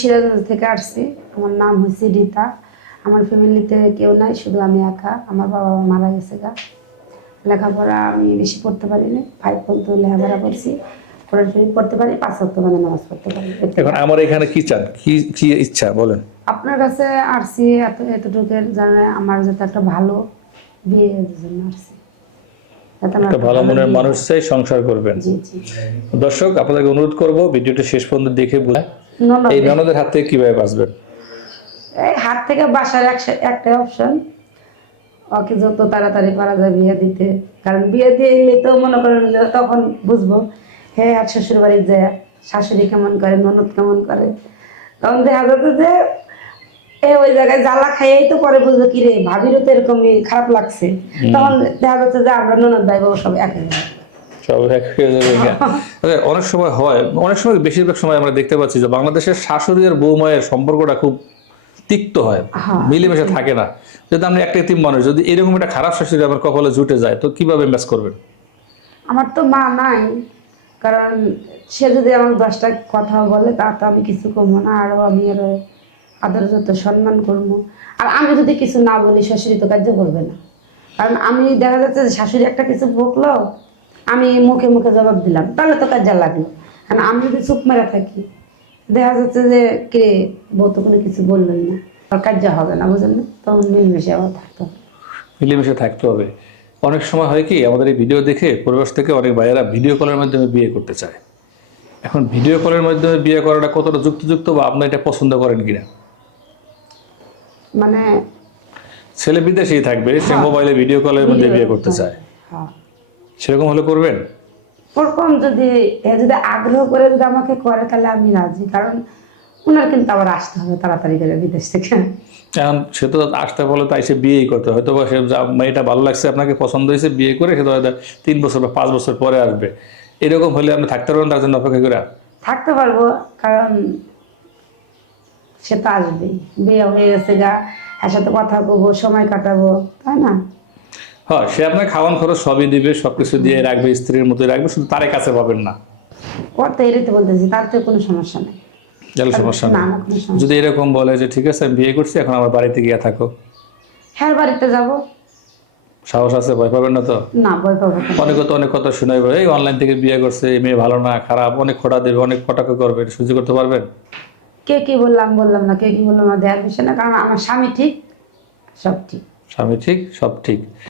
সিরাজগঞ্জ থেকে আসছি। আমার নাম হচ্ছে রীতা। আমার ফ্যামিলিতে কেউ নাই শুধু আমি একা। আমার বাবা মারা গেছে গা। লেখাপড়া আমি বেশি পড়তে পারিনি। ফাইভ পর্যন্ত লেখাপড়া করছি। কোরআন শরীফ পড়তে পারি পাঁচ সপ্তাহ মানে নামাজ পড়তে পারি। এখন আমার এখানে কি চান? কি কি ইচ্ছা? বলেন। আপনার কাছে আসছি এত এতটুকুর জানে আমার যাতে একটা ভালো বিয়ে জন্য আসছি। একটা ভালো মনের মানুষ চাই সংসার করবেন। দর্শক আপনাদেরকে অনুরোধ করব ভিডিওটা শেষ পর্যন্ত দেখে বুঝে ননদ এই ননদের হাত থেকে কীভাবে বাঁচবেন এই হাত থেকে বাসার একটাই অপশন ওকে যত তাড়াতাড়ি পারা যায় বিয়ে দিতে। কারণ বিয়ে দিয়ে তো মনে করেন তখন বুঝব হে আর শ্বশুর বাড়ি যায় শাশুড়ি কেমন করে ননদ কেমন করে। তখন দেখা যাচ্ছে যে এ ওই জায়গায় জ্বালা খাইয়েই তো পরে বুঝব কি রে ভাবিরও তো এরকমই খারাপ লাগছে। তখন দেখা যাচ্ছে যে আমরা ননদ ভাই বাবু সব এক হয়ে। সব হয়ে। আচ্ছা, অনেক সময় হয় অনেক সময় বেশিরভাগ সময় আমরা দেখতে পাচ্ছি যে বাংলাদেশের শাশুড়ি আর বৌমায়ের সম্পর্কটা খুব তিক্ত হয় হ্যাঁ। মিলেমিশে থাকে না যদি আমরা একটা তিন মানুষ যদি এরকম একটা খারাপ শাশুড়ি আমার কপালে জুটে যায় তো কীভাবে ম্যাচ করবেন আমার তো মা নাই কারণ সে যদি আমাকে দশটা কথা বলে তা তো আমি কিছু করব না আরও আমি আর আদর যত সম্মান করব আর আমি যদি কিছু না বলি শাশুড়ি তো কার্য করবে না কারণ আমি দেখা যাচ্ছে যে শাশুড়ি একটা কিছু বকলো আমি মুখে মুখে জবাব দিলাম। তাহলে তো কাজে লাগল। কারণ আমি যদি চুপ মেরে থাকি দেখা যাচ্ছে যে কে বউ তো কোনো কিছু বললেন না। আর কার্য হবে না বুঝলেন না? তখন মিলমিশে আবার থাকতে হবে। মিলেমিশে থাকতে হবে। অনেক সময় হয় কি আমাদের এই ভিডিও দেখে পরিবেশ থেকে অনেক ভাইয়েরা ভিডিও কলের মাধ্যমে বিয়ে করতে চায়। এখন ভিডিও কলের মাধ্যমে বিয়ে করাটা কতটা যুক্তিযুক্ত বা আপনি এটা পছন্দ করেন কিনা? মানে ছেলে বিদেশেই থাকবে সে মোবাইলে ভিডিও কলের মধ্যে বিয়ে করতে চায়। হ্যাঁ। সেরকম হলে করবেন? ওরকম যদি এ যদি আগ্রহ করে যদি আমাকে করে তাহলে আমি রাজি। কারণ ওনার কিন্তু আবার আসতে হবে তাড়াতাড়ি করে বিদেশ থেকে। এখন সে তো আসতে বলে তাই সে বিয়েই করতে হয়তো বা সে যা- মেয়েটা ভালো লাগছে আপনাকে পছন্দ হয়েছে বিয়ে করে সে তো হয়তো তিন বছর বা পাঁচ বছর পরে আসবে। এরকম হলে আপনি থাকতে পারবেন তার জন্য অপেক্ষা করে? থাকতে পারব কারণ সে তো আসবেই। বিয়ে হয়ে গেছে গা এর সাথে কথা কবো সময় কাটাবো তাই না? হ্যাঁ সে আপনার খাওয়ান খরচ সবই দিবে সবকিছু দিয়ে রাখবে স্ত্রীর মতোই রাখবে শুধু তারে কাছে পাবেন না। এড়িতে বলতেছি তার তো কোনো সমস্যা নেই। সমস্যা না যদি এরকম বলে যে ঠিক আছে আমি বিয়ে করছি এখন আমার বাড়িতে গিয়ে থাকো। হ্যাঁ বাড়িতে যাব। সাহস আছে? ভয় পাবেন না তো? না ভয় পাবো? অনেক তো অনেক কথা শোনাইবে এই অনলাইন থেকে বিয়ে করছে এই মেয়ে ভালো না খারাপ অনেক খোটা দেবে অনেক কটাকে করবে সহ্য করতে পারবেন? কে কি বললাম বললাম না কে কি বললাম না বিষয় না কারণ আমার স্বামী ঠিক সব ঠিক। স্বামী ঠিক সব ঠিক।